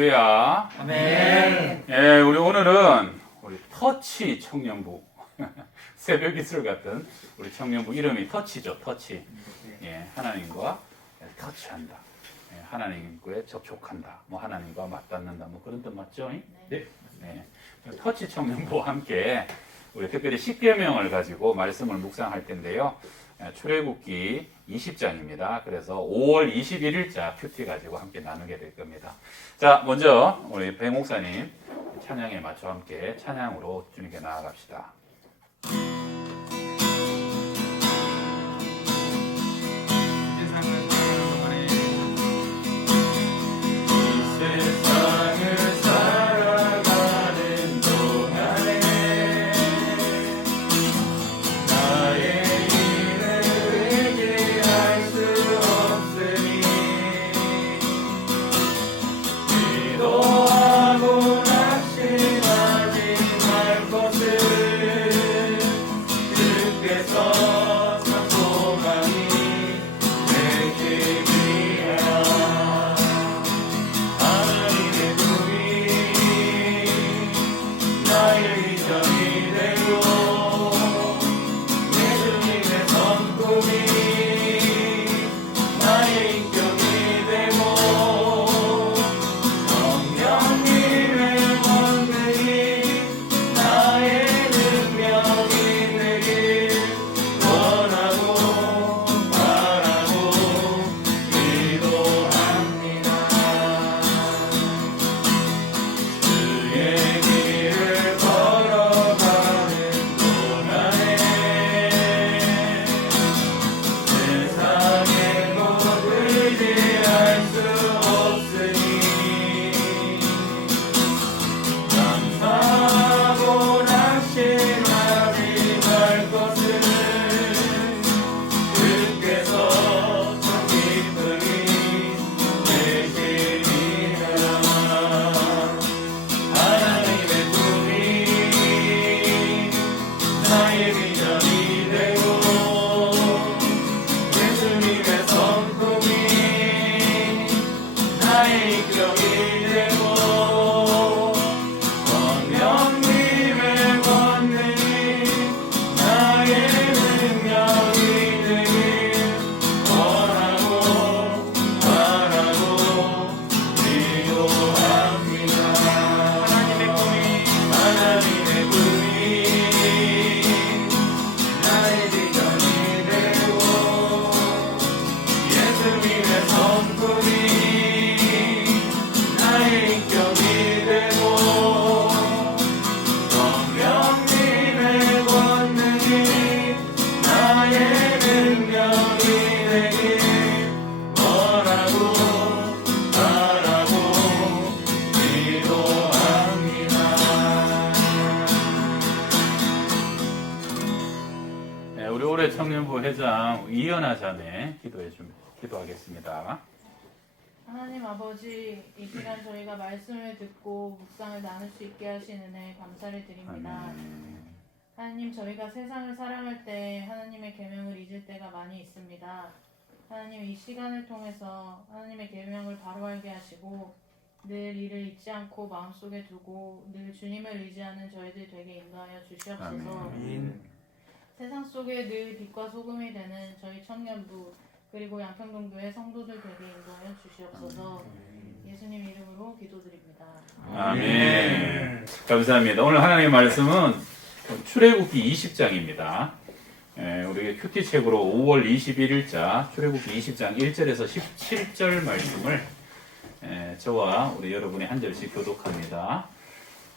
할렐루야. 아멘. 예, 우리 오늘은 우리 터치 청년부 새벽 이슬 같은 우리 청년부 이름이 터치죠. 터치. 예, 하나님과 터치한다. 예, 하나님과에 접촉한다. 뭐 하나님과 맞닿는다. 뭐 그런 뜻 맞죠? 네. 네. 터치 청년부와 함께 우리 특별히 십계명을 가지고 말씀을 묵상할 텐데요. 출애굽기 20장입니다. 그래서 5월 21일자 큐티 가지고 함께 나누게 될 겁니다. 자, 먼저 우리 배 목사님 찬양에 맞춰 함께 찬양으로 주님께 나아갑시다. 우리 올해 청년부 회장 이연아 자매 기도하겠습니다. 하나님 아버지, 이 시간 저희가 말씀을 듣고 묵상을 나눌 수 있게 하신 은혜 감사를 드립니다. 하나님, 저희가 세상을 사랑할 때 하나님의 계명을 잊을 때가 많이 있습니다. 하나님, 이 시간을 통해서 하나님의 계명을 바로 알게 하시고 늘 이를 잊지 않고 마음속에 두고 늘 주님을 의지하는 저희들 되게 인도하여 주시옵소서. 세상 속에 늘 빛과 소금이 되는 저희 청년부 그리고 양평동교회 성도들 되게 인도하여 주시옵소서. 예수님 이름으로 기도드립니다. 아멘. 감사합니다. 오늘 하나님의 말씀은 출애굽기 20장입니다. 우리 큐티 책으로 5월 21일자 출애굽기 20장 1절에서 17절 말씀을 저와 우리 여러분이 한 절씩 교독합니다.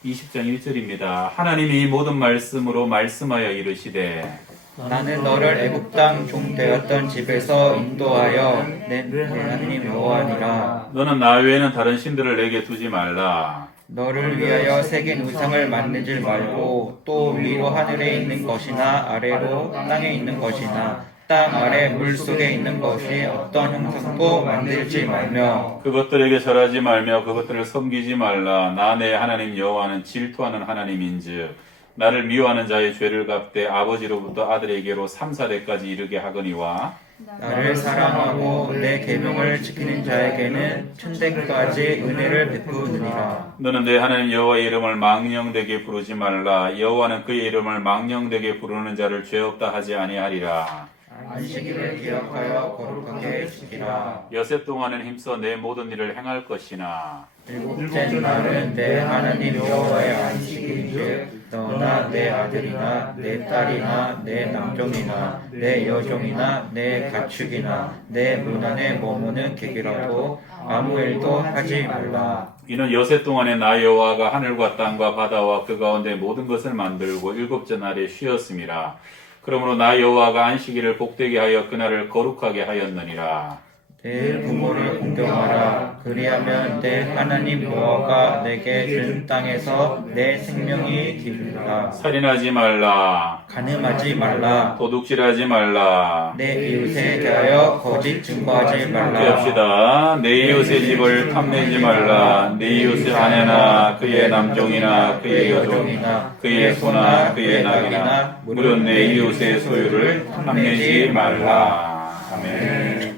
20장 1절입니다. 하나님이 모든 말씀으로 말씀하여 이르시되 나는 너를 애굽 땅 종 되었던 집에서 인도하여 내 하나님 여호와니라. 너는 나 외에는 다른 신들을 내게 두지 말라. 너를 위하여 새긴 우상을 만들지 말고 또 위로 하늘에 있는 것이나 아래로 땅에 있는 것이나 땅 아래 물 속에 있는 것이 어떤 형상도 만들지 말며 그것들에게 절하지 말며 그것들을 섬기지 말라. 나 내 하나님 여호와는 질투하는 하나님인즉 나를 미워하는 자의 죄를 갚되 아버지로부터 아들에게로 3, 4대까지 이르게 하거니와 나를 사랑하고 내 계명을 지키는 자에게는 천대까지 은혜를 베푸느니라. 너는 내 하나님 여호와의 이름을 망령되게 부르지 말라. 여호와는 그의 이름을 망령되게 부르는 자를 죄 없다 하지 아니하리라. 안식일을 기억하여 거룩하게 지키라. 여세 동안은 힘써 내 모든 일을 행할 것이나 일곱째 날은 내 하나님 여호와의 안식일인즉 너나 내 아들이나 내 딸이나 내 남종이나 내 여종이나 내 가축이나 내 문 안에 머무는 객이라도 아무 일도 하지 말라. 이는 여세 동안에 나 여호와가 하늘과 땅과 바다와 그 가운데 모든 것을 만들고 일곱째 날에 쉬었음이라. 그러므로 나 여호와가 안식일을 복되게 하여 그날을 거룩하게 하였느니라. 내 부모를 공경하라. 그리하면 내 하나님 여호와가 내게 준 땅에서 내 생명이 기르리라. 살인하지 말라. 간음하지 말라. 도둑질하지 말라. 내 이웃에 대하여 거짓 증거하지 말라. 합시다. 내 이웃의 집을 탐내지 말라. 내 이웃의 아내나 그의 남종이나 그의 여종이나 그의 소나 그의 낙이나 무릇 내 이웃의 소유를 탐내지 말라. 아멘.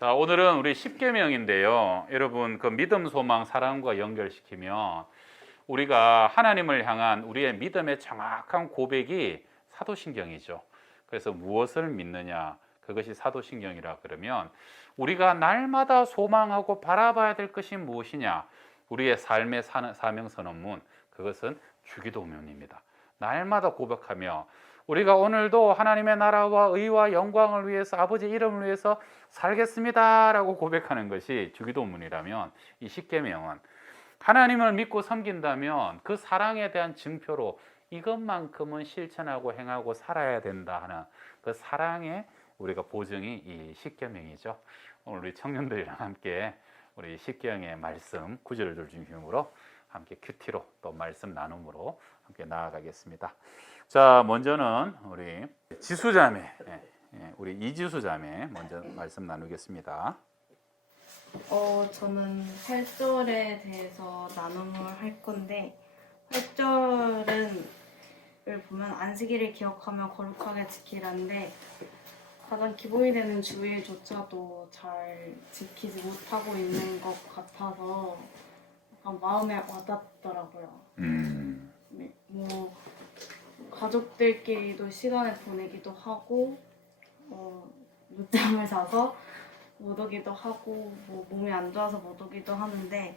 자, 오늘은 우리 10계명인데요. 여러분, 그 믿음, 소망, 사랑과 연결시키면 우리가 하나님을 향한 우리의 믿음의 정확한 고백이 사도신경이죠. 그래서 무엇을 믿느냐? 그것이 사도신경이라 그러면 우리가 날마다 소망하고 바라봐야 될 것이 무엇이냐? 우리의 삶의 사명선언문, 그것은 주기도문입니다. 날마다 고백하며 우리가 오늘도 하나님의 나라와 의와 영광을 위해서 아버지 이름을 위해서 살겠습니다라고 고백하는 것이 주기도문이라면 이 십계명은 하나님을 믿고 섬긴다면 그 사랑에 대한 증표로 이것만큼은 실천하고 행하고 살아야 된다 하는 그 사랑의 우리가 보증이 이 십계명이죠. 오늘 우리 청년들이랑 함께 우리 십계명의 말씀 구절을 중심으로 함께 큐티로 또 말씀 나눔으로 함께 나아가겠습니다. 자, 먼저는 우리 지수자매, 우리 이지수 자매 먼저 말씀 나누겠습니다. 저는 8절에 대해서 나눔을 할 건데 8절을 보면 안식일을 기억하며 거룩하게 지키라는데 가장 기본이 되는 주일조차도 잘 지키지 못하고 있는 것 같아서 약간 마음에 와닿더라고요. 네, 뭐 가족들끼리도 시간을 보내기도 하고 늦잠을 자서 못 오기도 하고 뭐 몸이 안 좋아서 못 오기도 하는데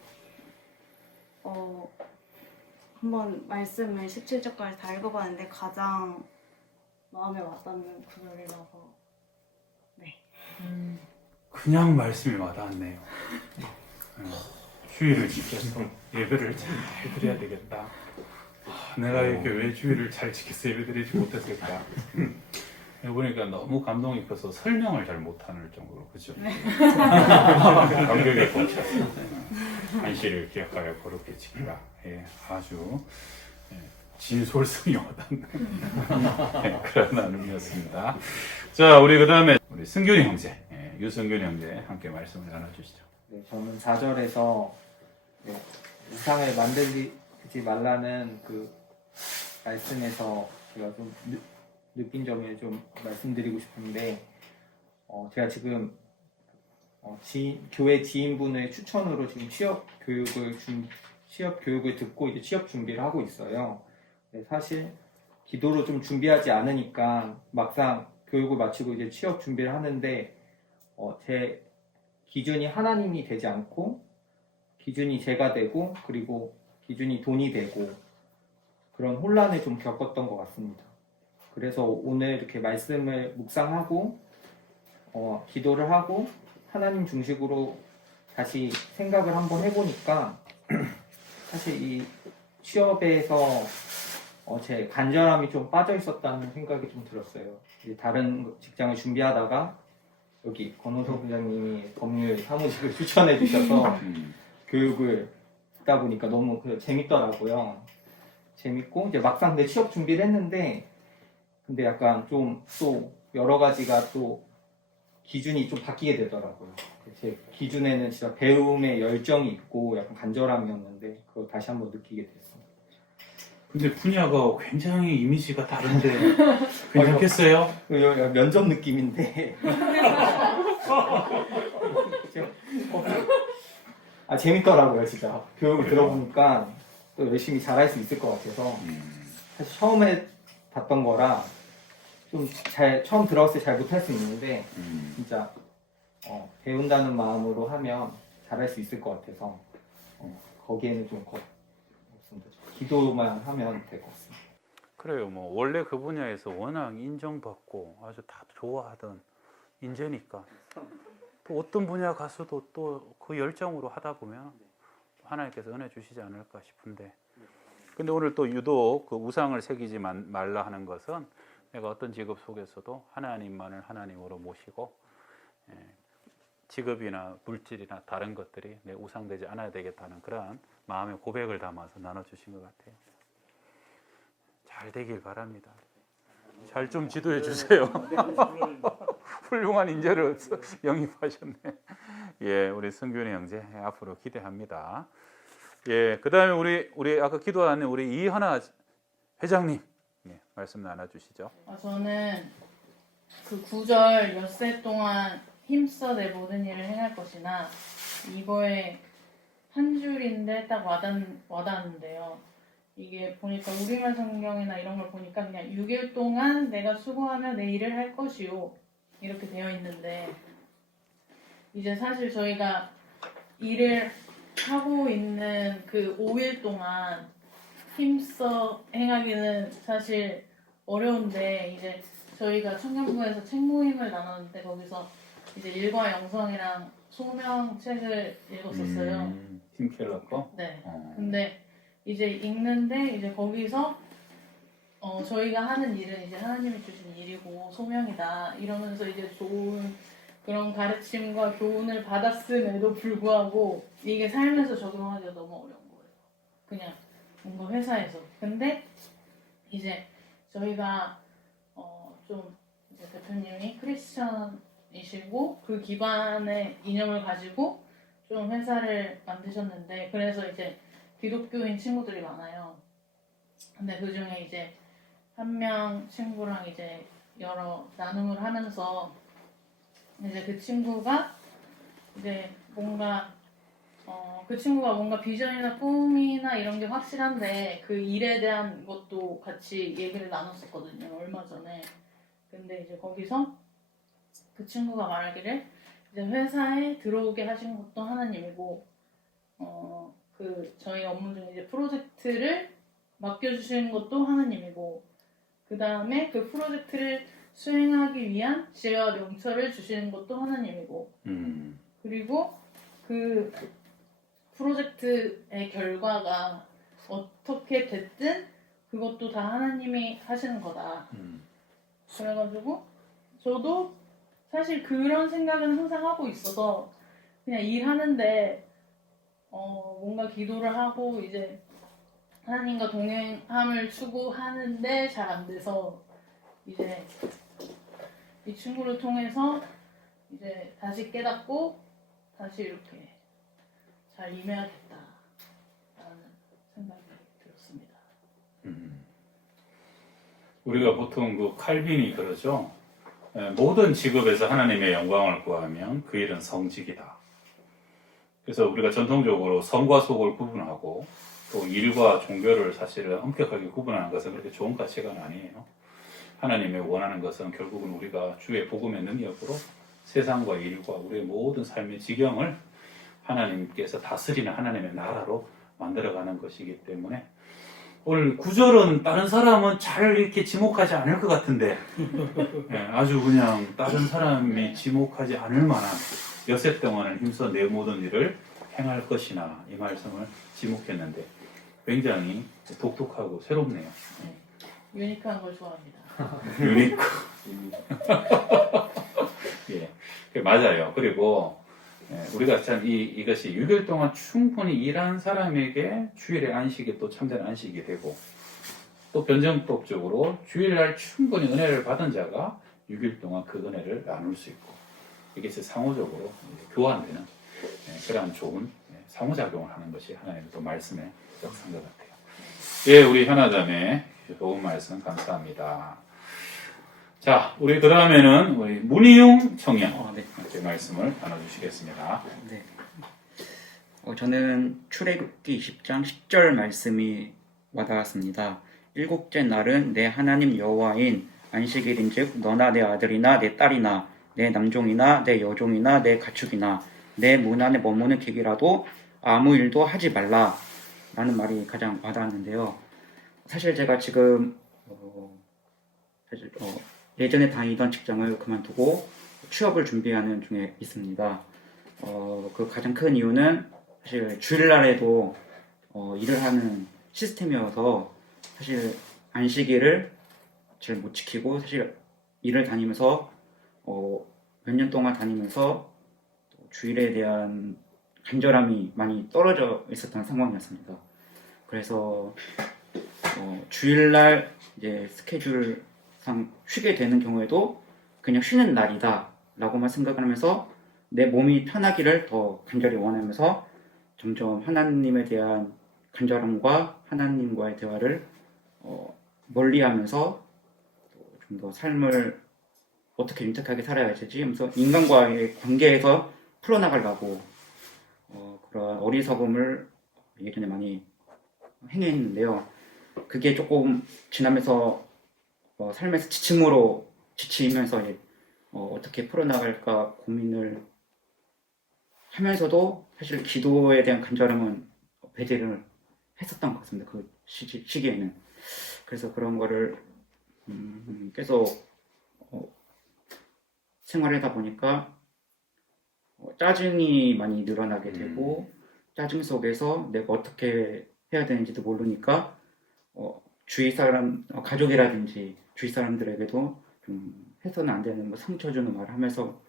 한번 말씀을 17절까지 다 읽어봤는데 가장 마음에 와닿는 구절이라서 네. 그냥 말씀이 와닿았네요. 주일을 지켜서 예배를 잘 드려야 되겠다. 내가 이렇게 왜 주일을 잘 지켜서 예배드리지 못했을까? 보니까 너무 감동이 커서 설명을 잘 못하는 정도로, 그죠? 네. 감격에 꽂혔어요. 안식일을 기억하여 거룩히 지키라. 예, 아주 진솔성이 와닿는 그런 나눔이었습니다. 자, 우리 그 다음에 우리 승균이 형제, 유승균 형제 함께 말씀을 나눠주시죠. 네, 저는 4절에서 우상을 만들지 말라는 그 말씀에서 제가 좀 느낀 점을 좀 말씀드리고 싶은데 제가 지금 교회 지인분의 추천으로 지금 취업 교육을 듣고 이제 취업 준비를 하고 있어요. 네, 사실 기도로 좀 준비하지 않으니까 막상 교육을 마치고 이제 취업 준비를 하는데 제 기준이 하나님이 되지 않고 기준이 제가 되고 그리고 기준이 돈이 되고 그런 혼란을 좀 겪었던 것 같습니다. 그래서 오늘 이렇게 말씀을 묵상하고 기도를 하고 하나님 중심으로 다시 생각을 한번 해보니까 사실 이 취업에서 제 간절함이 좀 빠져 있었다는 생각이 좀 들었어요. 이제 다른 직장을 준비하다가 여기 권호석 부장님이 법률 사무직을 추천해 주셔서 교육을 듣다 보니까 너무 재밌더라고요. 재밌고 이제 막상 내 취업 준비를 했는데 근데 약간 좀 또 여러 가지가 또 기준이 좀 바뀌게 되더라고요. 제 기준에는 진짜 배움의 열정이 있고 약간 간절함이었는데 그걸 다시 한번 느끼게 됐어요. 근데 분야가 굉장히 이미지가 다른데 괜찮겠어요? 면접 느낌인데. 재밌더라고요, 진짜. 교육을 그래요? 들어보니까 또 열심히 잘할 수 있을 것 같아서. 사실 처음에 봤던 거라 좀 처음 들어왔을 때 잘 못할 수 있는데, 진짜 배운다는 마음으로 하면 잘할 수 있을 것 같아서 거기에는 좀 없습니다. 기도만 하면 될 것 같습니다. 그래요. 뭐 원래 그 분야에서 워낙 인정받고 아주 다 좋아하던 인재니까 또 어떤 분야 가서도 또 그 열정으로 하다 보면 하나님께서 은혜 주시지 않을까 싶은데, 근데 오늘 또 유독 그 우상을 새기지 말라 하는 것은 내가 어떤 직업 속에서도 하나님만을 하나님으로 모시고 직업이나 물질이나 다른 것들이 내 우상되지 않아야 되겠다는 그러한 마음의 고백을 담아서 나눠주신 것 같아요. 잘 되길 바랍니다. 잘 좀 지도해 주세요. 훌륭한 인재를 영입하셨네. 예, 우리 승균이 형제 앞으로 기대합니다. 예, 그다음에 우리 아까 기도하는 우리 이현아 회장님, 예, 말씀 나눠주시죠. 저는 그 9절 엿새 동안 힘써 내 모든 일을 행할 것이나 이거에 한 줄인데 딱 와닿는데요. 이게 보니까 우리말 성경이나 이런 걸 보니까 그냥 6일 동안 내가 수고하며 내 일을 할 것이요 이렇게 되어 있는데, 이제 사실 저희가 일을 하고 있는 그 5일 동안 힘써 행하기는 사실 어려운데, 이제 저희가 청년부에서 책 모임을 나눴는데 거기서 이제 일과 영성이랑 소명 책을 읽었었어요. 팀켈러 거? 네. 근데 이제 읽는데 이제 거기서 저희가 하는 일은 이제 하나님이 주신 일이고 소명이다 이러면서 이제 좋은 그런 가르침과 교훈을 받았음에도 불구하고 이게 삶에서 적용하기가 너무 어려운 거예요. 그냥 뭔가 회사에서. 근데 이제 저희가 좀 이제 대표님이 크리스천이시고 그 기반의 이념을 가지고 좀 회사를 만드셨는데, 그래서 이제 기독교인 친구들이 많아요. 근데 그 중에 이제 한 명 친구랑 이제 여러 나눔을 하면서 이제 그 친구가 이제 뭔가 그 친구가 뭔가 비전이나 꿈이나 이런 게 확실한데 그 일에 대한 것도 같이 얘기를 나눴었거든요, 얼마 전에. 근데 이제 거기서 그 친구가 말하기를 이제 회사에 들어오게 하신 것도 하나님이고, 그 저희 업무 중에 이제 프로젝트를 맡겨주시는 것도 하나님이고, 그 다음에 그 프로젝트를 수행하기 위한 지혜와 명철을 주시는 것도 하나님이고, 그리고 그 프로젝트의 결과가 어떻게 됐든 그것도 다 하나님이 하시는 거다. 그래가지고 저도 사실 그런 생각은 항상 하고 있어서 그냥 일하는데 뭔가 기도를 하고 이제 하나님과 동행함을 추구하는데 잘 안 돼서 이제 이 친구를 통해서 이제 다시 깨닫고 다시 이렇게 잘 임해야겠다라는 생각이 들었습니다. 우리가 보통 그 칼빈이 그러죠. 모든 직업에서 하나님의 영광을 구하면 그 일은 성직이다. 그래서 우리가 전통적으로 성과 속을 구분하고 또 일과 종교를 사실은 엄격하게 구분하는 것은 그렇게 좋은 가치관은 아니에요. 하나님의 원하는 것은 결국은 우리가 주의 복음의 능력으로 세상과 일과 우리의 모든 삶의 지경을 하나님께서 다스리는 하나님의 나라로 만들어가는 것이기 때문에, 오늘 구절은 다른 사람은 잘 이렇게 지목하지 않을 것 같은데 아주 그냥 다른 사람이 지목하지 않을 만한 엿새 동안은 힘써 내 모든 일을 행할 것이나 이 말씀을 지목했는데 굉장히 독특하고 새롭네요. 유니크한 걸 좋아합니다. 유니크. 예, 맞아요. 그리고 우리가 참 이것이 6일 동안 충분히 일한 사람에게 주일의 안식이 또 참된 안식이 되고, 또 변정법적으로 주일날 충분히 은혜를 받은 자가 6일 동안 그 은혜를 나눌 수 있고, 이것이 상호적으로 교환되는 그러한 좋은 상호작용을 하는 것이 하나님의 또 말씀의 역사인 것 같아요. 예, 우리 현아자매 좋은 말씀 감사합니다. 자, 우리 그 다음에는 우리 문희용 청년 네. 이렇게 말씀을 나눠주시겠습니다. 네. 저는 출애굽기 20장 10절 말씀이 와닿았습니다. 일곱째 날은 내 하나님 여호와인 안식일인즉 너나 내 아들이나 내 딸이나 내 남종이나 내 여종이나 내 가축이나 내 문 안에 머무는 객이라도 아무 일도 하지 말라 라는 말이 가장 와닿았는데요. 사실 제가 지금 예전에 다니던 직장을 그만두고 취업을 준비하는 중에 있습니다. 그 가장 큰 이유는 사실 주일날에도 일을 하는 시스템이어서 사실 안식일을 잘 못 지키고 사실 일을 다니면서 몇 년 동안 다니면서 주일에 대한 간절함이 많이 떨어져 있었던 상황이었습니다. 그래서 주일날 이제 스케줄상 쉬게 되는 경우에도 그냥 쉬는 날이다 라고만 생각을 하면서 내 몸이 편하기를 더 간절히 원하면서 점점 하나님에 대한 간절함과 하나님과의 대화를 멀리하면서 좀 더 삶을 어떻게 윤택하게 살아야 되지 하면서 인간과의 관계에서 풀어나가려고 그런 어리석음을 예전에 많이 행했는데요. 그게 조금 지나면서 삶에서 지치면서 어떻게 풀어나갈까 고민을 하면서도 사실 기도에 대한 간절함은 배제를 했었던 것 같습니다. 그 시기에는. 그래서 그런 거를 계속 생활하다 보니까 짜증이 많이 늘어나게 되고 짜증 속에서 내가 어떻게 해야 되는지도 모르니까 주위 사람, 가족이라든지 주위 사람들에게도 좀 해서는 안 되는 상처 주는 말을 하면서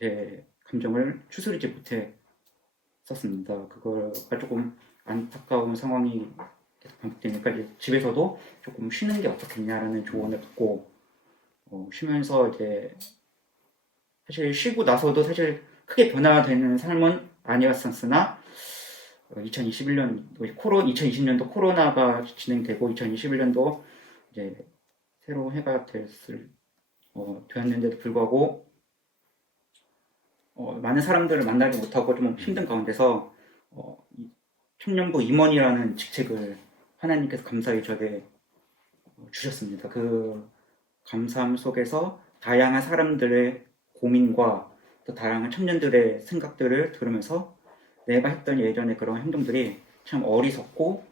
제 감정을 추스리지 못했었습니다. 그거가 조금 안타까운 상황이 계속 반복되니까 이제 집에서도 조금 쉬는 게 어떻겠냐라는 조언을 받고 쉬면서 이제 사실 쉬고 나서도 사실 크게 변화되는 삶은 아니었으나 2020년도 코로나가 진행되고 2021년도 이제 새로운 해가 되었는데도 불구하고 많은 사람들을 만나지 못하고 좀 힘든 가운데서 청년부 임원이라는 직책을 하나님께서 감사히 저에게 주셨습니다. 그 감사함 속에서 다양한 사람들의 고민과 또 다양한 청년들의 생각들을 들으면서 내가 했던 예전의 그런 행동들이 참 어리석고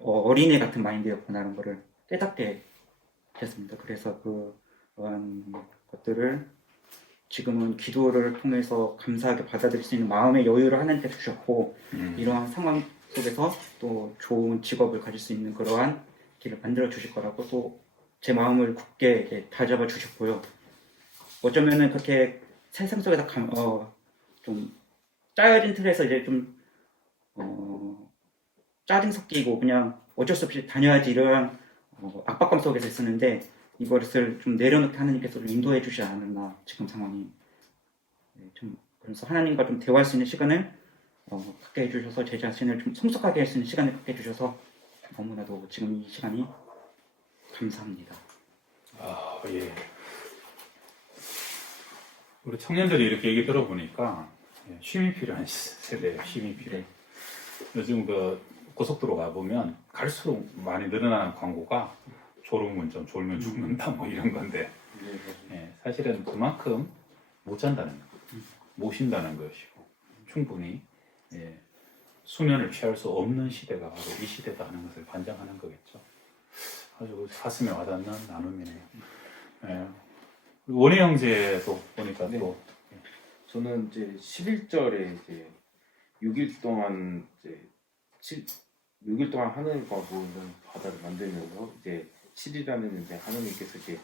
어린애 같은 마인드였구나라는 것을 깨닫게 됐습니다. 그래서 그러한 것들을 지금은 기도를 통해서 감사하게 받아들일 수 있는 마음의 여유를 하나님께서 주셨고 이러한 상황 속에서 또 좋은 직업을 가질 수 있는 그러한 길을 만들어 주실 거라고 또 제 마음을 굳게 다잡아 주셨고요. 어쩌면은 그렇게 세상 속에서 좀 짜여진 틀에서 이제 좀 짜증 섞이고 그냥 어쩔 수 없이 다녀야지 이런 압박감 속에서 있었는데 이것을 좀 내려놓게 하나님께서 인도해 주시지 않았나 지금 상황이 좀 그래서 하나님과 좀 대화할 수 있는 시간을 갖게 해주셔서 제 자신을 좀 성숙하게 할 수 있는 시간을 갖게 해주셔서 너무나도 지금 이 시간이 감사합니다. 예. 우리 청년들이 이렇게 얘기 들어보니까 쉼이 필요한 세대예요. 쉼이 필요해. 요즘 그 고속도로 가보면 갈수록 많이 늘어나는 광고가 졸음운전, 졸면 죽는다 뭐 이런 건데 사실은 그만큼 못 잔다는 거, 못 쉰다는 것이고 충분히 수면을 취할 수 없는 시대가 바로 이 시대다 하는 것을 반증하는 거겠죠. 아주 가슴에 와닿는 나눔이네요. 원희 형제도 보니까 또 저는 이제 11절에 이제 6일 동안 이제 6일 동안 하늘과 모든 바다를 만들면서 이제 7일에는 이제 하나님께서 이제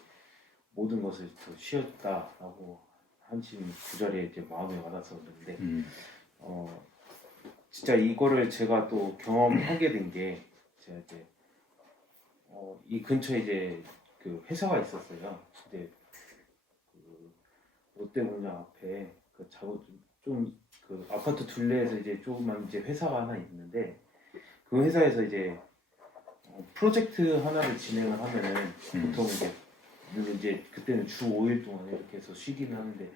모든 것을 더 쉬었다라고 하신 구절에 이제 마음에 와닿았었는데 진짜 이거를 제가 또 경험하게 된 게 제가 이제 이 근처에 이제 그 회사가 있었어요. 근데 그 롯데몰장 앞에 그 작업 좀 그 아파트 둘레에서 이제 조그만 이제 회사가 하나 있는데 그 회사에서 이제 프로젝트 하나를 진행을 하면은 보통 이제 그때는 주 5일 동안 이렇게 해서 쉬기는 하는데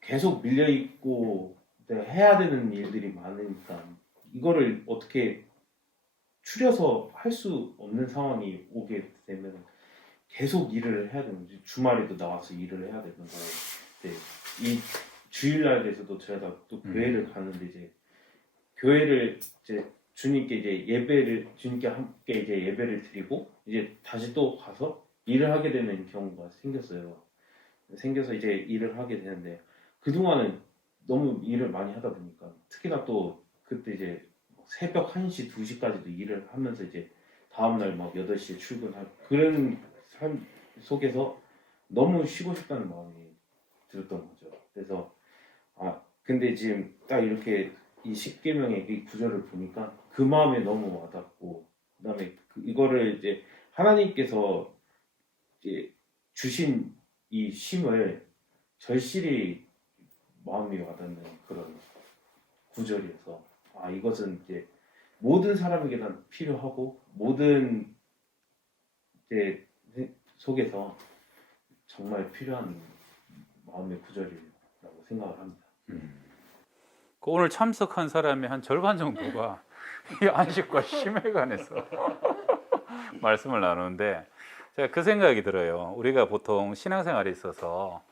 계속 밀려 있고 해야 되는 일들이 많으니까 이거를 어떻게 추려서 할 수 없는 상황이 오게 되면 계속 일을 해야 되는 거지. 주말에도 나와서 일을 해야 되는 거예요. 이 주일날에서도 제가 또 교회를 가는데 이제 교회를 이제 주님께 이제 주님께 함께 이제 예배를 드리고 이제 다시 또 가서 일을 하게 되는 경우가 생겨서 이제 일을 하게 되는데 그동안은 너무 일을 많이 하다 보니까 특히나 또 그때 이제 새벽 1시, 2시까지도 일을 하면서 이제 다음날 막 8시에 출근하고 그런 삶 속에서 너무 쉬고 싶다는 마음이 들었던 거죠. 그래서 근데 지금 딱 이렇게 이 십계명의 이 구절을 보니까 그 마음에 너무 와닿고 그다음에 이거를 이제 하나님께서 이제 주신 이 쉼을 절실히 마음이 와닿는 그런 구절이어서 이것은 이제 모든 사람에게 다 필요하고 모든 이제 속에서 정말 필요한 마음의 구절이라고 생각을 합니다. 그 오늘 참석한 사람의 한 절반 정도가 이 안식과 쉼에 관해서 말씀을 나누는데 제가 그 생각이 들어요. 우리가 보통 신앙생활에 있어서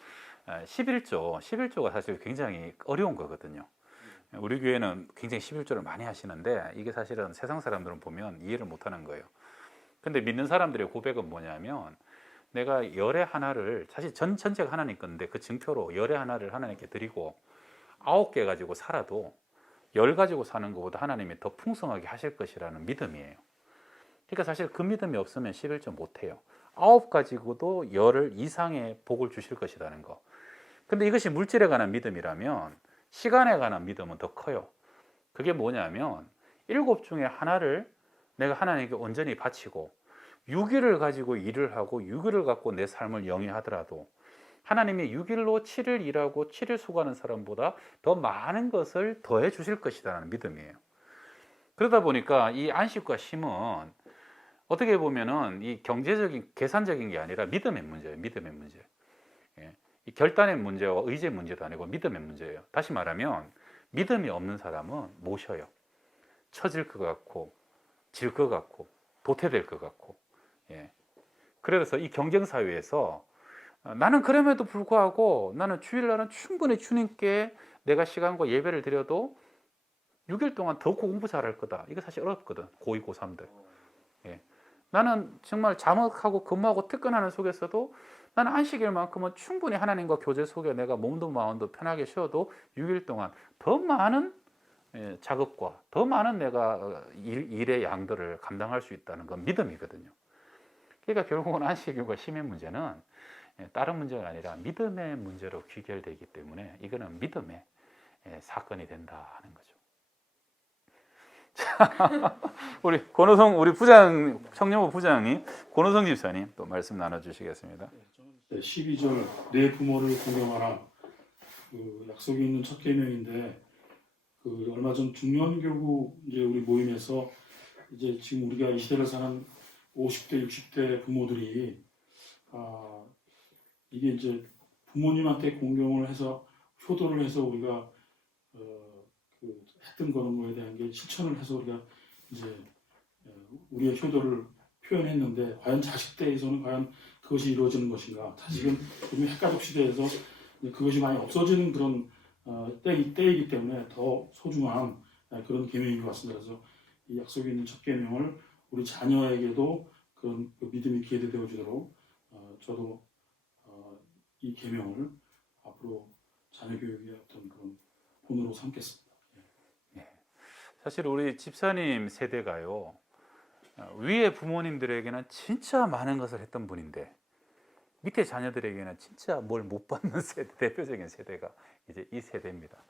11조가 사실 굉장히 어려운 거거든요. 우리 교회는 굉장히 11조를 많이 하시는데 이게 사실은 세상 사람들은 보면 이해를 못하는 거예요. 근데 믿는 사람들의 고백은 뭐냐면 내가 열의 하나를 사실 전체가 하나님 건데 그 증표로 열의 하나를 하나님께 드리고 9개 가지고 살아도 10 가지고 사는 것보다 하나님이 더 풍성하게 하실 것이라는 믿음이에요. 그러니까 사실 그 믿음이 없으면 11조 못해요. 9 가지고도 10 이상의 복을 주실 것이라는 거. 근데 이것이 물질에 관한 믿음이라면 시간에 관한 믿음은 더 커요. 그게 뭐냐면 7 중에 하나를 내가 하나님께 온전히 바치고 6일을 가지고 일을 하고 6일을 갖고 내 삶을 영위하더라도 하나님이 6일로 7일 일하고 7일 수고하는 사람보다 더 많은 것을 더해 주실 것이라는 믿음이에요. 그러다 보니까 이 안식과 쉼은 어떻게 보면은 이 경제적인 계산적인 게 아니라 믿음의 문제예요. 믿음의 문제. 이 결단의 문제와 의지의 문제도 아니고 믿음의 문제예요. 다시 말하면 믿음이 없는 사람은 못 쉬어요. 처질 것 같고 질 것 같고 도태될 것 같고. 그래서 이 경쟁 사회에서 나는 그럼에도 불구하고 나는 주일날은 충분히 주님께 내가 시간과 예배를 드려도 6일 동안 더 공부 잘할 거다. 이거 사실 어렵거든. 고2, 고3들. 나는 정말 자목하고 근무하고 특근하는 속에서도 나는 안식일만큼은 충분히 하나님과 교제 속에 내가 몸도 마음도 편하게 쉬어도 6일 동안 더 많은 작업과 더 많은 내가 일의 양들을 감당할 수 있다는 건 믿음이거든요. 그러니까 결국은 안식일과 쉼의 문제는 다른 문제가 아니라 믿음의 문제로 귀결되기 때문에 이거는 믿음의 사건이 된다 하는 거죠. 자, 우리 권호성 우리 부장 청년부 부장님 권호성 집사님 또 말씀 나눠주시겠습니다. 12절 내 부모를 공경하라. 그 약속이 있는 첫 계명인데 그 얼마 전 중년교구 이제 우리 모임에서 이제 지금 우리가 이 시대를 사는 50대 60대 부모들이 이게 이제 부모님한테 공경을 해서 효도를 해서 우리가 그 했던 거에 대한 게 실천을 해서 우리가 이제 우리의 효도를 표현했는데 과연 자식 때에서는 과연 그것이 이루어지는 것인가? 사실은 요즘 핵가족 시대에서 그것이 많이 없어지는 그런 때이기 때문에 더 소중한 그런 계명인 것 같습니다. 그래서 이 약속이 있는 첫 계명을 우리 자녀에게도 그런 그 믿음이 기회되어 주도록 저도 이 계명을 앞으로 자녀 교육의 어떤 그런 본으로 삼겠습니다. 사실 우리 집사님 세대가요 위에 부모님들에게는 진짜 많은 것을 했던 분인데 밑에 자녀들에게는 진짜 뭘 못 받는 세대, 대표적인 세대가 이제 이 세대입니다.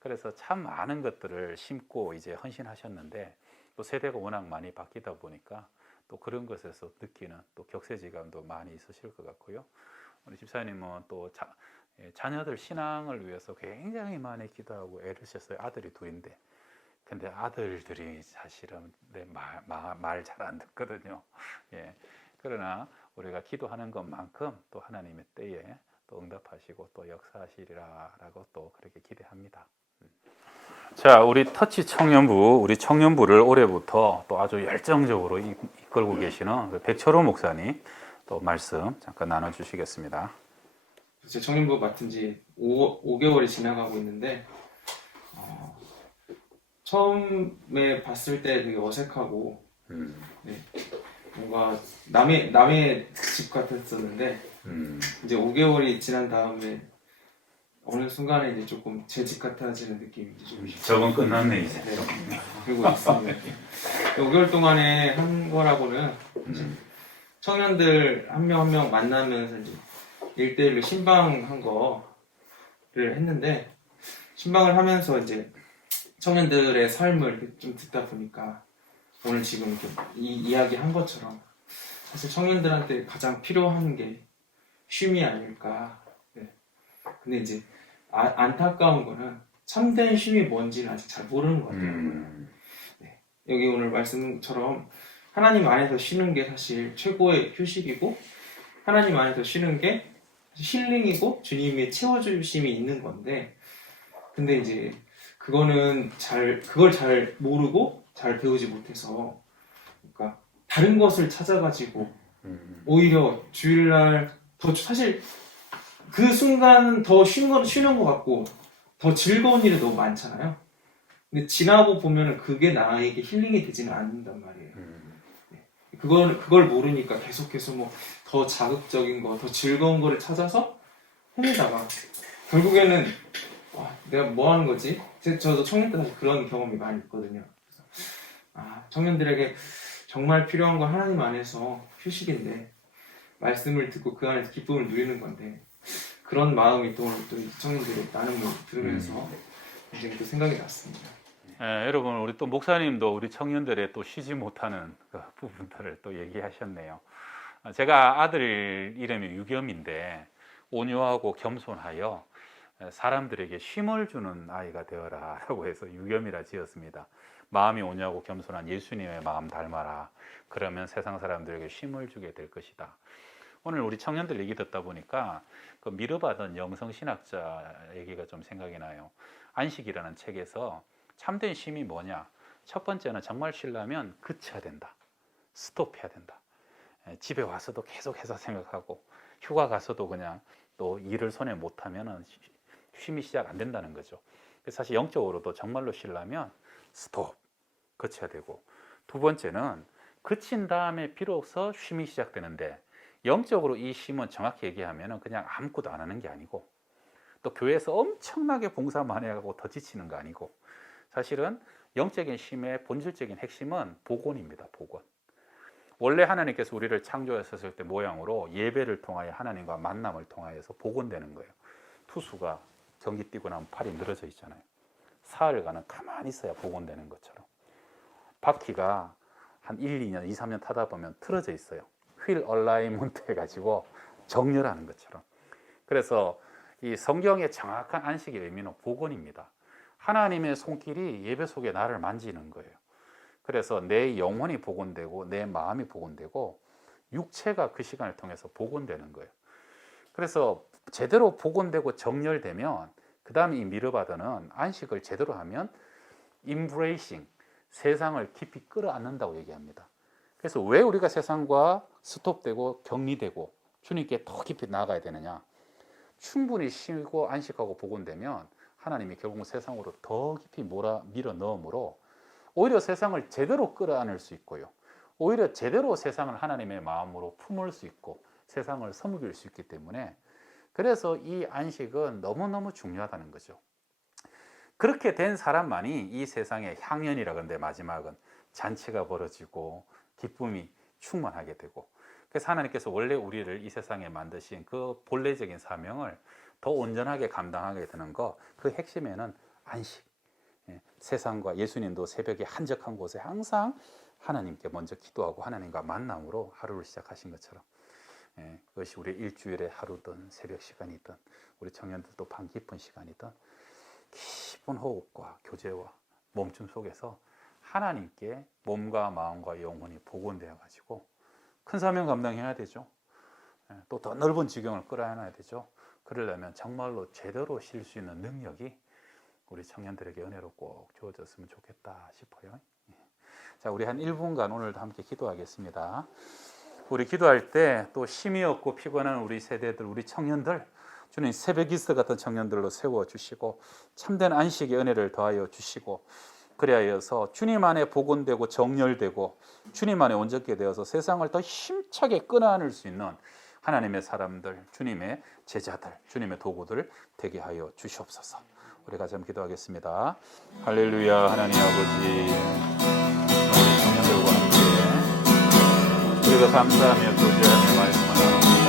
그래서 참 많은 것들을 심고 이제 헌신하셨는데 또 세대가 워낙 많이 바뀌다 보니까 또 그런 것에서 느끼는 또 격세지감도 많이 있으실 것 같고요. 우리 집사님은 또 자녀들 신앙을 위해서 굉장히 많이 기도하고 애를 쓰셨어요. 아들이 2인데 근데 아들들이 사실은 내 말 잘 안 듣거든요. 예. 그러나 우리가 기도하는 것만큼 또 하나님의 때에 또 응답하시고 또 역사하시리라라고 또 그렇게 기대합니다. 자, 우리 터치 청년부, 우리 청년부를 올해부터 또 아주 열정적으로 이끌고 계시는 그 백철호 목사님 또 말씀 잠깐 나눠주시겠습니다. 제 청년부 맡은 지 5개월이 지나가고 있는데 처음에 봤을 때 되게 어색하고 네, 뭔가 남의 집 같았었는데 이제 5개월이 지난 다음에 어느 순간에 이제 조금 제 집 같아지는 느낌이 이제 좀 적응 끝났네 이제. 네, 그리고 있습니다. 5개월 동안에 한 거라고는 이제 청년들 한 명 한 명 만나면서 이제 1대1로 신방한 거를 했는데 신방을 하면서 이제 청년들의 삶을 이렇게 좀 듣다 보니까 오늘 지금 이렇게 이야기 한 것처럼 사실 청년들한테 가장 필요한 게 쉼이 아닐까. 네. 근데 이제 안타까운 거는 참된 쉼이 뭔지는 아직 잘 모르는 것 같아요. 네. 여기 오늘 말씀처럼 하나님 안에서 쉬는 게 사실 최고의 휴식이고 하나님 안에서 쉬는 게 힐링이고 주님이 채워주심이 있는 건데 근데 이제 그걸 잘 모르고 잘 배우지 못해서 그러니까 다른 것을 찾아가지고 오히려 주일날 더 사실 그 순간 더 쉬는 것 같고 더 즐거운 일이 너무 많잖아요. 근데 지나고 보면은 그게 나에게 힐링이 되지는 않는단 말이에요. 그걸 모르니까 계속해서 뭐 더 자극적인 거, 더 즐거운 거를 찾아서 헤매다가 결국에는 내가 뭐 하는 거지? 저도 청년 때 사실 그런 경험이 많이 있거든요. 그래서 청년들에게 정말 필요한 건 하나님 안에서 휴식인데 말씀을 듣고 그 안에서 기쁨을 누리는 건데 그런 마음이 또 청년들의 나눔을 들으면서 굉장히 또 생각이 났습니다. 여러분 우리 또 목사님도 우리 청년들의 또 쉬지 못하는 그 부분들을 또 얘기하셨네요. 제가 아들 이름이 유겸인데 온유하고 겸손하여 사람들에게 쉼을 주는 아이가 되어라 라고 해서 유겸이라 지었습니다. 마음이 온유하고 겸손한 예수님의 마음 닮아라. 그러면 세상 사람들에게 쉼을 주게 될 것이다. 오늘 우리 청년들 얘기 듣다 보니까 그 미르바던 영성신학자 얘기가 좀 생각이 나요. 안식이라는 책에서 참된 쉼이 뭐냐? 첫 번째는 정말 쉬려면 그쳐야 된다. 스톱해야 된다. 집에 와서도 계속 해서 생각하고 휴가 가서도 그냥 또 일을 손에 못하면 쉼이 시작 안 된다는 거죠. 그래서 사실 영적으로도 정말로 쉬려면 스톱, 그쳐야 되고 두 번째는 그친 다음에 비로소 쉼이 시작되는데 영적으로 이 쉼은 정확히 얘기하면 그냥 아무것도 안 하는 게 아니고 또 교회에서 엄청나게 봉사 많이 하고 더 지치는 거 아니고 사실은 영적인 쉼의 본질적인 핵심은 복원입니다. 복원. 원래 하나님께서 우리를 창조하셨을 때 모양으로 예배를 통하여 하나님과 만남을 통하여서 복원되는 거예요. 투수가 경기 뛰고 나면 팔이 늘어져 있잖아요. 사흘간은 가만히 있어야 복원되는 것처럼 바퀴가 한 1, 2년, 2, 3년 타다 보면 틀어져 있어요. 휠 얼라이먼트 해가지고 정렬하는 것처럼. 그래서 이 성경의 정확한 안식의 의미는 복원입니다. 하나님의 손길이 예배 속에 나를 만지는 거예요. 그래서 내 영혼이 복원되고 내 마음이 복원되고 육체가 그 시간을 통해서 복원되는 거예요. 그래서 제대로 복원되고 정렬되면 그 다음에 이 미르바더는 안식을 제대로 하면 embracing, 세상을 깊이 끌어안는다고 얘기합니다. 그래서 왜 우리가 세상과 스톱되고 격리되고 주님께 더 깊이 나아가야 되느냐? 충분히 쉬고 안식하고 복원되면 하나님이 결국 세상으로 더 깊이 밀어 넣으므로 오히려 세상을 제대로 끌어안을 수 있고요. 오히려 제대로 세상을 하나님의 마음으로 품을 수 있고 세상을 섬길 수 있기 때문에 그래서 이 안식은 너무너무 중요하다는 거죠. 그렇게 된 사람만이 이 세상의 향연이라 그러는데 마지막은 잔치가 벌어지고 기쁨이 충만하게 되고 그래서 하나님께서 원래 우리를 이 세상에 만드신 그 본래적인 사명을 더 온전하게 감당하게 되는 거 그 핵심에는 안식. 세상과 예수님도 새벽에 한적한 곳에 항상 하나님께 먼저 기도하고 하나님과 만남으로 하루를 시작하신 것처럼 그것이 우리 일주일의 하루든 새벽 시간이든 우리 청년들도 밤 깊은 시간이든 깊은 호흡과 교제와 몸춤 속에서 하나님께 몸과 마음과 영혼이 복원되어 가지고 큰 사명 감당해야 되죠. 또 더 넓은 지경을 끌어안아야 되죠. 그러려면 정말로 제대로 쉴 수 있는 능력이 우리 청년들에게 은혜로 꼭 주어졌으면 좋겠다 싶어요. 자, 우리 한 1분간 오늘도 함께 기도하겠습니다. 우리 기도할 때 또 힘이 없고 피곤한 우리 세대들, 우리 청년들, 주님 새벽 이슬 같은 청년들로 세워주시고 참된 안식의 은혜를 더하여 주시고, 그리하여서 주님 안에 복원되고 정렬되고 주님 안에 온전케 되어서 세상을 더 힘차게 끌어안을 수 있는 하나님의 사람들, 주님의 제자들, 주님의 도구들 되게 하여 주시옵소서. 우리 같이 한번 기도하겠습니다. 할렐루야. 하나님 아버지, 우리 청년들과 함께 우리가 감사하며 교제하며 말씀을 나눕니다.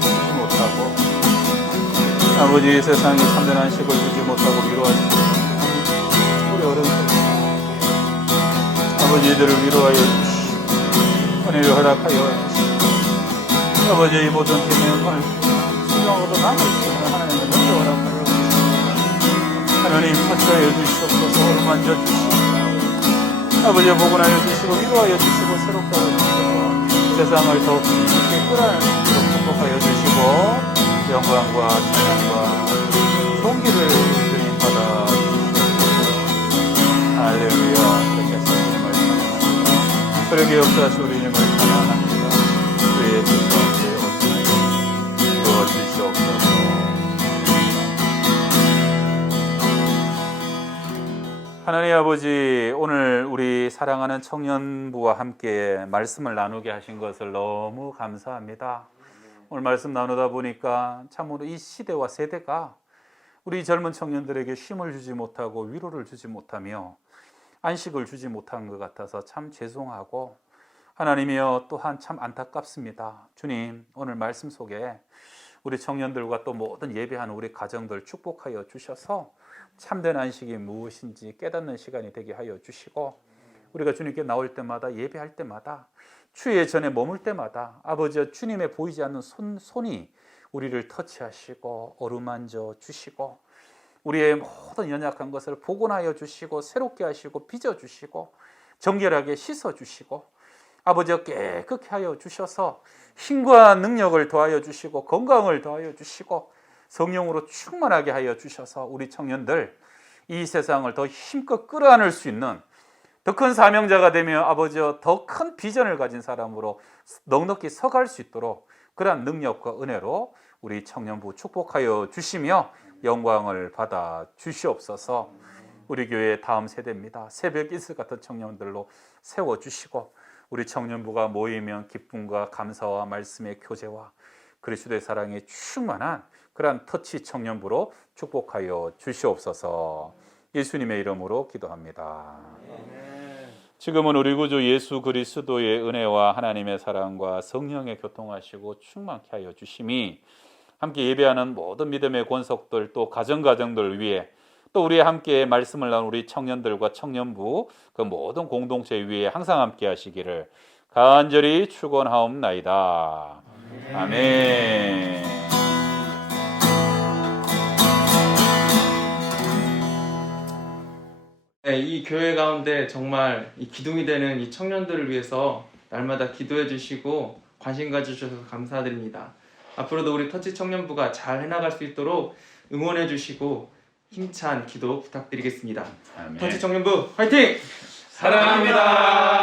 주지 못하고 아버지 세상에 참된 안식을 주지 못하고 위로하시고 우리 어려운 아버지 이들을 위로하여 주시고 은혜를 허락하여 주시고 아버지 이 모든 계명을 수정으로 남을 수 있는 하나님의 은혜를 허락하여 주시고 하나님 터치하여 주시옵소서. 만져 주시고 아버지 복원하여 주시고 위로하여 주시고 새롭게 하여 주시고 세상을 더 깊게 끌어안을 수 있도록 축복하여 주시고 영광과 찬양과 존귀를 주님 받아 주시옵소서. 할렐루야. 그렇게 주님을 찬양합니다. 그러게 역사하시 우리님을 찬양합니다. 주의 뜻 가운데 오시나니 이루어 주시옵소서. 하나님 아버지, 오늘 우리 사랑하는 청년부와 함께 말씀을 나누게 하신 것을 너무 감사합니다. 오늘 말씀 나누다 보니까 참으로 이 시대와 세대가 우리 젊은 청년들에게 힘을 주지 못하고 위로를 주지 못하며 안식을 주지 못한 것 같아서 참 죄송하고 하나님이여 또한 참 안타깝습니다. 주님, 오늘 말씀 속에 우리 청년들과 또 모든 예배하는 우리 가정들 축복하여 주셔서 참된 안식이 무엇인지 깨닫는 시간이 되게 하여 주시고 우리가 주님께 나올 때마다 예배할 때마다 주의 전에 머물 때마다 아버지 주님의 보이지 않는 손이 우리를 터치하시고 어루만져 주시고 우리의 모든 연약한 것을 복원하여 주시고 새롭게 하시고 빚어주시고 정결하게 씻어주시고 아버지 깨끗게 하여 주셔서 힘과 능력을 더하여 주시고 건강을 더하여 주시고 성령으로 충만하게 하여 주셔서 우리 청년들 이 세상을 더 힘껏 끌어안을 수 있는 더 큰 사명자가 되며 아버지여 더 큰 비전을 가진 사람으로 넉넉히 서갈 수 있도록 그러한 능력과 은혜로 우리 청년부 축복하여 주시며 영광을 받아 주시옵소서. 우리 교회의 다음 세대입니다. 새벽 이슬 같은 청년들로 세워주시고 우리 청년부가 모이면 기쁨과 감사와 말씀의 교제와 그리스도의 사랑에 충만한 그러한 터치 청년부로 축복하여 주시옵소서. 예수님의 이름으로 기도합니다. 지금은 우리 구주 예수 그리스도의 은혜와 하나님의 사랑과 성령의 교통하시고 충만케 하여 주심이 함께 예배하는 모든 믿음의 권속들 또 가정들 위해 또 우리 함께 말씀을 나눈 우리 청년들과 청년부 그 모든 공동체 위에 항상 함께 하시기를 간절히 축원하옵나이다. 아멘. 네, 이 교회 가운데 정말 이 기둥이 되는 이 청년들을 위해서 날마다 기도해 주시고 관심 가져주셔서 감사드립니다. 앞으로도 우리 터치 청년부가 잘 해나갈 수 있도록 응원해 주시고 힘찬 기도 부탁드리겠습니다. 아멘. 터치 청년부 화이팅! 사랑합니다.